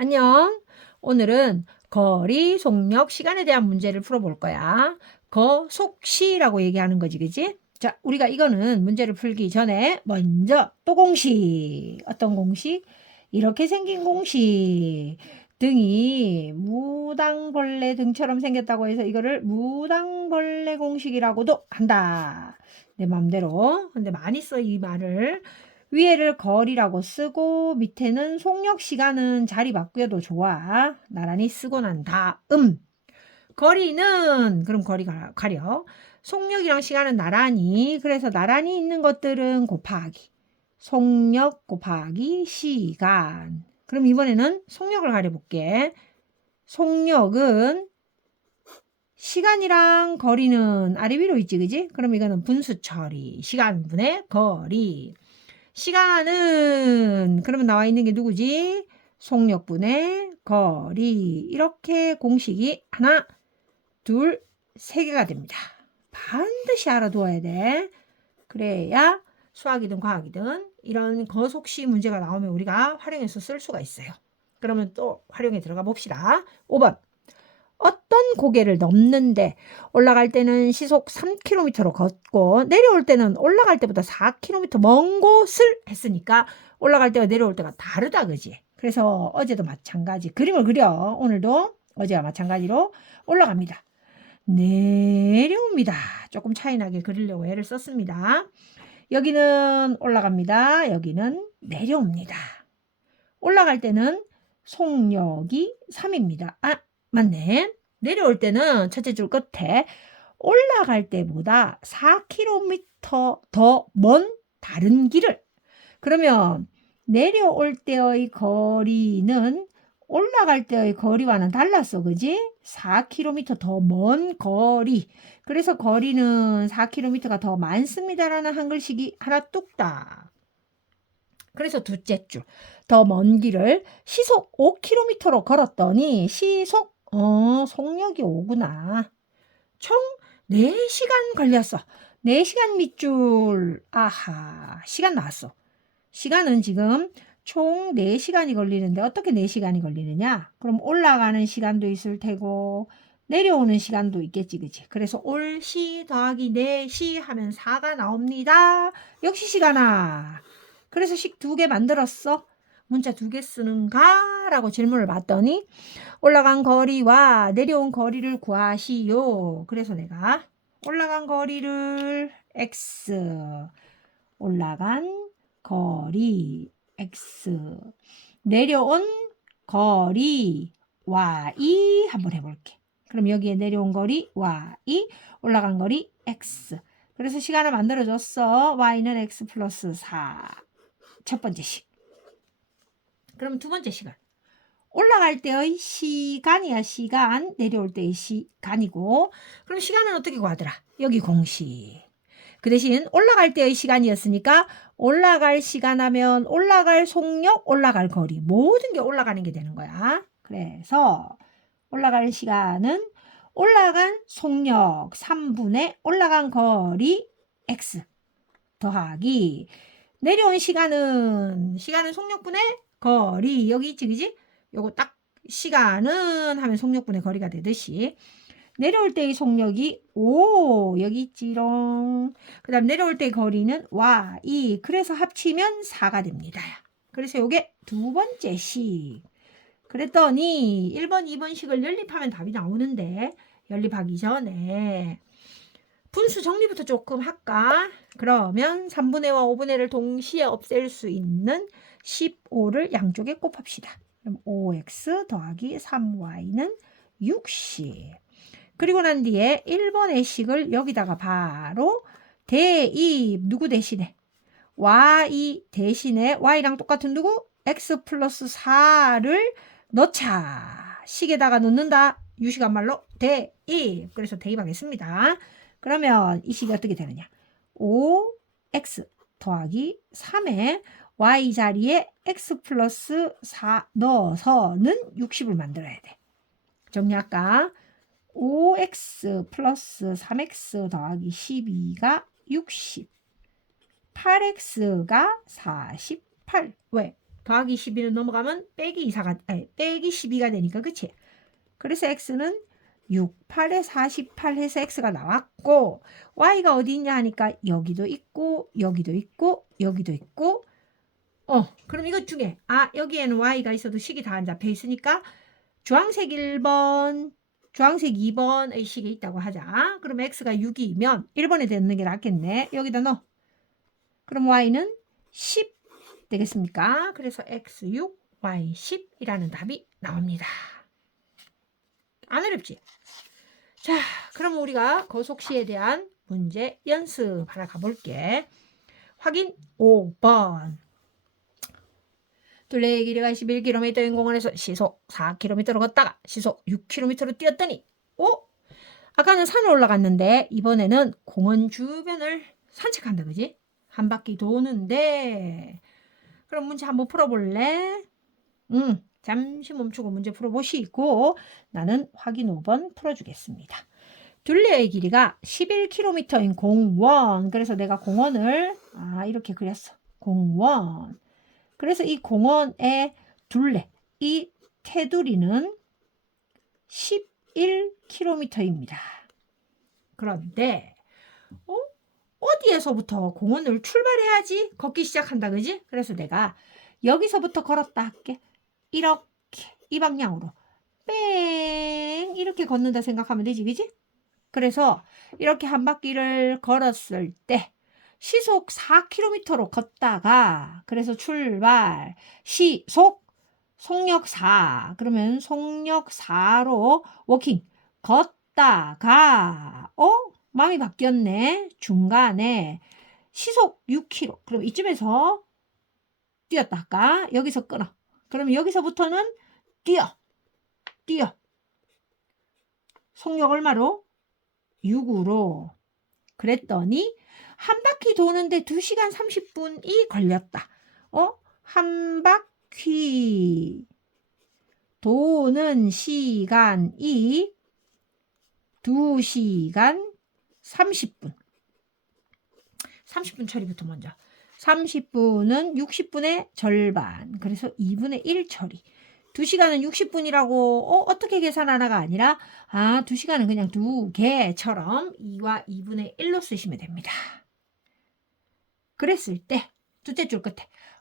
안녕. 오늘은 거리, 속력, 시간에 대한 문제를 풀어볼 거야. 속시라고 얘기하는 거지, 그지? 자, 우리가 이거는 문제를 풀기 전에 먼저 또 공식. 어떤 공식? 이렇게 생긴 공식. 등이 무당벌레 등처럼 생겼다고 해서 이거를 무당벌레 공식이라고도 한다. 내 맘대로. 근데 많이 써, 이 말을. 위에를 거리라고 쓰고 밑에는 속력 시간은 자리 바꾸어도 좋아. 나란히 쓰고 난 다음 거리는 그럼 거리가 가려. 속력이랑 시간은 나란히. 그래서 나란히 있는 것들은 곱하기. 속력 곱하기 시간. 그럼 이번에는 속력을 가려볼게. 속력은 시간이랑 거리는 아래 위로 있지, 그지? 그럼 이거는 분수 처리. 시간분의 거리. 시간은 그러면 나와 있는 게 누구지? 속력분의 거리. 이렇게 공식이 하나, 둘, 세 개가 됩니다. 반드시 알아두어야 돼. 그래야 수학이든 과학이든 이런 거속시 문제가 나오면 우리가 활용해서 쓸 수가 있어요. 그러면 또 활용에 들어가 봅시다. 5번. 어떤 고개를 넘는데 올라갈 때는 시속 3km로 걷고 내려올 때는 올라갈 때보다 4km 먼 곳을 했으니까 올라갈 때와 내려올 때가 다르다, 그지? 그래서 어제도 마찬가지 그림을 그려. 오늘도 어제와 마찬가지로 올라갑니다. 내려옵니다. 조금 차이나게 그리려고 애를 썼습니다. 여기는 올라갑니다. 여기는 내려옵니다. 올라갈 때는 속력이 3입니다. 아, 맞네. 내려올 때는 첫째 줄 끝에 올라갈 때보다 4km 더 먼 다른 길을. 그러면 내려올 때의 거리는 올라갈 때의 거리와는 달랐어, 그지? 4km 더 먼 거리. 그래서 거리는 4km가 더 많습니다라는 한글식이 하나 뚝딱. 그래서 둘째 줄. 더 먼 길을 시속 5km로 걸었더니 속력이 5구나. 총 4시간 걸렸어. 4시간 밑줄. 아하. 시간 나왔어. 시간은 지금 총 4시간이 걸리는데 어떻게 4시간이 걸리느냐? 그럼 올라가는 시간도 있을 테고 내려오는 시간도 있겠지, 그치? 그래서 올시 더하기 4시 하면 4가 나옵니다. 역시 시간아. 그래서 식 2개 만들었어. 문자 2개 쓰는가? 라고 질문을 받더니 올라간 거리와 내려온 거리를 구하시오. 그래서 내가 올라간 거리를 x, 올라간 거리 x, 내려온 거리 y 한번 해볼게. 그럼 여기에 내려온 거리 y, 올라간 거리 x. 그래서 시간을 만들어줬어. y는 x 플러스 4. 첫 번째 식. 그럼 두 번째 시간. 올라갈 때의 시간이야, 시간. 내려올 때의 시간이고. 그럼 시간은 어떻게 구하더라? 여기 공식. 그 대신 올라갈 때의 시간이었으니까 올라갈 시간 하면 올라갈 속력, 올라갈 거리. 모든 게 올라가는 게 되는 거야. 그래서 올라갈 시간은 올라간 속력 3분의 올라간 거리 x 더하기 내려온 시간은 속력분의 거리. 여기 있지, 그지? 요거 딱 시간은 하면 속력분의 거리가 되듯이 내려올 때의 속력이 5 여기 있지롱. 그 다음 내려올 때의 거리는 y. 그래서 합치면 4가 됩니다. 그래서 요게 두 번째 식. 그랬더니 1번, 2번 식을 연립하면 답이 나오는데 연립하기 전에 분수 정리부터 조금 할까? 그러면 3분의와 5분의를 동시에 없앨 수 있는 15를 양쪽에 곱합시다. 그럼 5x 더하기 3y는 60. 그리고 난 뒤에 1번의 식을 여기다가 바로 대입 누구 대신에? y 대신에 y랑 똑같은 누구? x 플러스 4를 넣자. 식에다가 넣는다. 유식한 말로 대입. 그래서 대입하겠습니다. 그러면 이 식이 어떻게 되느냐? 5x 더하기 3에 y 자리에 x 플러스 4 넣어서는 60을 만들어야 돼. 정리할까? 5x 플러스 3x 더하기 12가 60. 8x가 48. 왜? 더하기 12는 넘어가면 빼기 12가 되니까, 그치? 그래서 x는 6, 8에 48 해서 x가 나왔고, y가 어디 있냐 하니까 여기도 있고, 여기도 있고, 여기도 있고, 그럼 이것 중에, 여기에는 y가 있어도 식이 다 안 잡혀 있으니까, 주황색 1번, 주황색 2번의 식이 있다고 하자. 그럼 x가 6이면 1번에 넣는 게 낫겠네. 여기다 넣어. 그럼 y는 10 되겠습니까? 그래서 x6, y10이라는 답이 나옵니다. 안 어렵지? 자, 그럼 우리가 거속시에 대한 문제 연습 하나 가볼게. 확인 5번. 둘레의 길이가 11km인 공원에서 시속 4km로 걷다가 시속 6km로 뛰었더니 아까는 산을 올라갔는데 이번에는 공원 주변을 산책한다, 그지? 한 바퀴 도는데 그럼 문제 한번 풀어볼래? 잠시 멈추고 문제 풀어보시고 나는 확인 5번 풀어주겠습니다. 둘레의 길이가 11km인 공원. 그래서 내가 공원을 이렇게 그렸어. 공원. 그래서 이 공원의 둘레, 이 테두리는 11km입니다. 그런데 어디에서부터 공원을 출발해야지 걷기 시작한다, 그지? 그래서 내가 여기서부터 걸었다 할게. 이렇게 이 방향으로 뺑 이렇게 걷는다 생각하면 되지, 그지? 그래서 이렇게 한 바퀴를 걸었을 때 시속 4km로 걷다가 그래서 출발 속력 4 그러면 속력 4로 워킹 걷다가 마음이 바뀌었네. 중간에 시속 6km 그럼 이쯤에서 뛰었다 할까? 여기서 끊어. 그럼 여기서부터는 뛰어 속력 얼마로? 6으로 그랬더니 한 바퀴 도는데 2시간 30분이 걸렸다. 한 바퀴 도는 시간이 2시간 30분. 30분 처리부터 먼저. 30분은 60분의 절반. 그래서 2분의 1 처리. 2시간은 60분이라고 어떻게 계산하나가 아니라 2시간은 그냥 2개처럼 2와 2분의 1로 쓰시면 됩니다. 그랬을 때 둘째 줄 끝에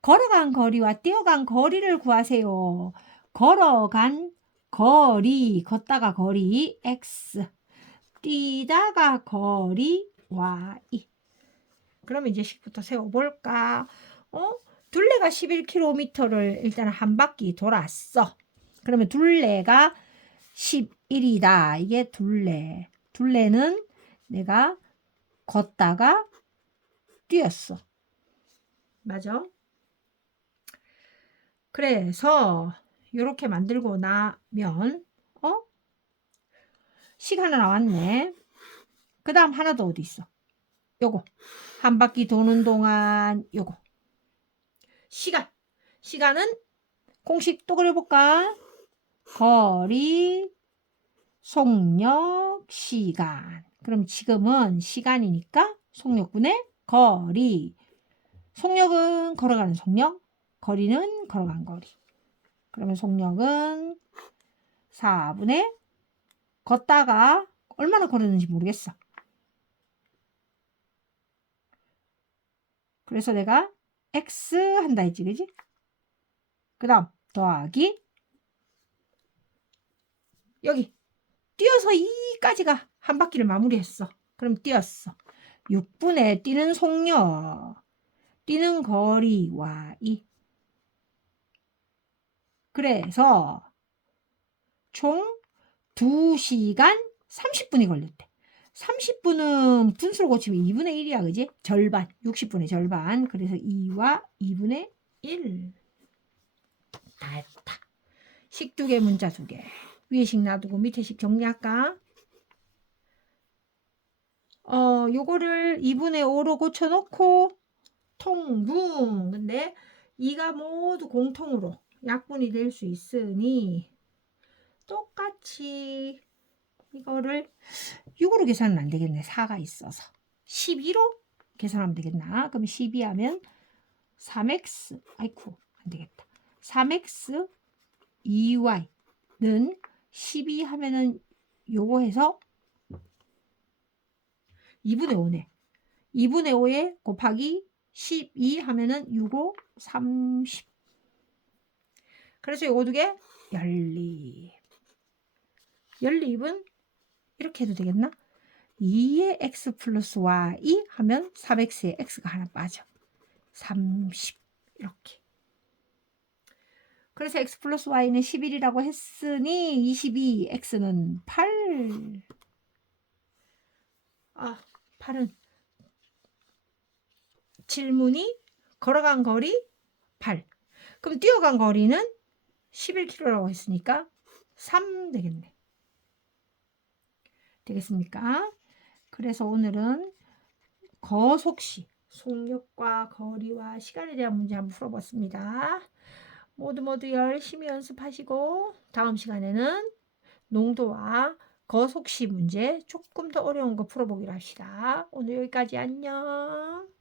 걸어간 거리와 뛰어간 거리를 구하세요. 걸어간 거리, 걷다가 거리 x, 뛰다가 거리 y. 그러면 이제 식부터 세워볼까? 둘레가 11km를 일단 한 바퀴 돌았어. 그러면 둘레가 11이다. 이게 둘레. 둘레는 내가 걷다가 뛰었어. 맞아? 그래서 이렇게 만들고 나면 시간 하나 나왔네. 그 다음 하나 더 어디 있어? 요거. 한 바퀴 도는 동안 요거. 시간은 공식 또 그려볼까? 거리, 속력, 시간. 그럼 지금은 시간이니까 속력분의 거리. 속력은 걸어가는 속력, 거리는 걸어간 거리. 그러면 속력은 4분의 걷다가 얼마나 걸었는지 모르겠어. 그래서 내가 x 한다 했지, 그지? 그 다음 더하기 여기 뛰어서 2까지가 한 바퀴를 마무리했어. 그럼 뛰었어. 6분의 뛰는 속력, 뛰는 거리와 2. 그래서 총 2시간 30분이 걸렸대. 30분은 분수로 고치면 2분의 1이야, 그지? 절반, 60분의 절반. 그래서 2와 2분의 1. 다 했다. 식 2개, 문자 2개. 위에 식 놔두고 밑에 식 정리할까? 요거를 2분의 5로 고쳐놓고 통분. 근데 2가 모두 공통으로 약분이 될 수 있으니 똑같이 이거를 6으로 계산은 안 되겠네. 4가 있어서. 12로 계산하면 되겠나? 그럼 12 하면 3x. 아이쿠, 안 되겠다. 3x 2y는 12 하면은 요거 해서 2분의 5네. 2분의 5에 곱하기 12 하면은 6, 5, 30. 그래서 요거 두 개 연립. 연립은 이렇게 해도 되겠나? 2의 x 플러스 y 하면 4x에 x가 하나 빠져. 30 이렇게. 그래서 x 플러스 y는 11이라고 했으니 22, x는 8. 8은 질문이 걸어간 거리 8. 그럼 뛰어간 거리는 11km라고 했으니까 3 되겠네. 되겠습니까? 그래서 오늘은 거속시, 속력과 거리와 시간에 대한 문제 한번 풀어봤습니다. 모두 열심히 연습하시고 다음 시간에는 농도와 거속시 문제 조금 더 어려운 거 풀어보기로 합시다. 오늘 여기까지 안녕.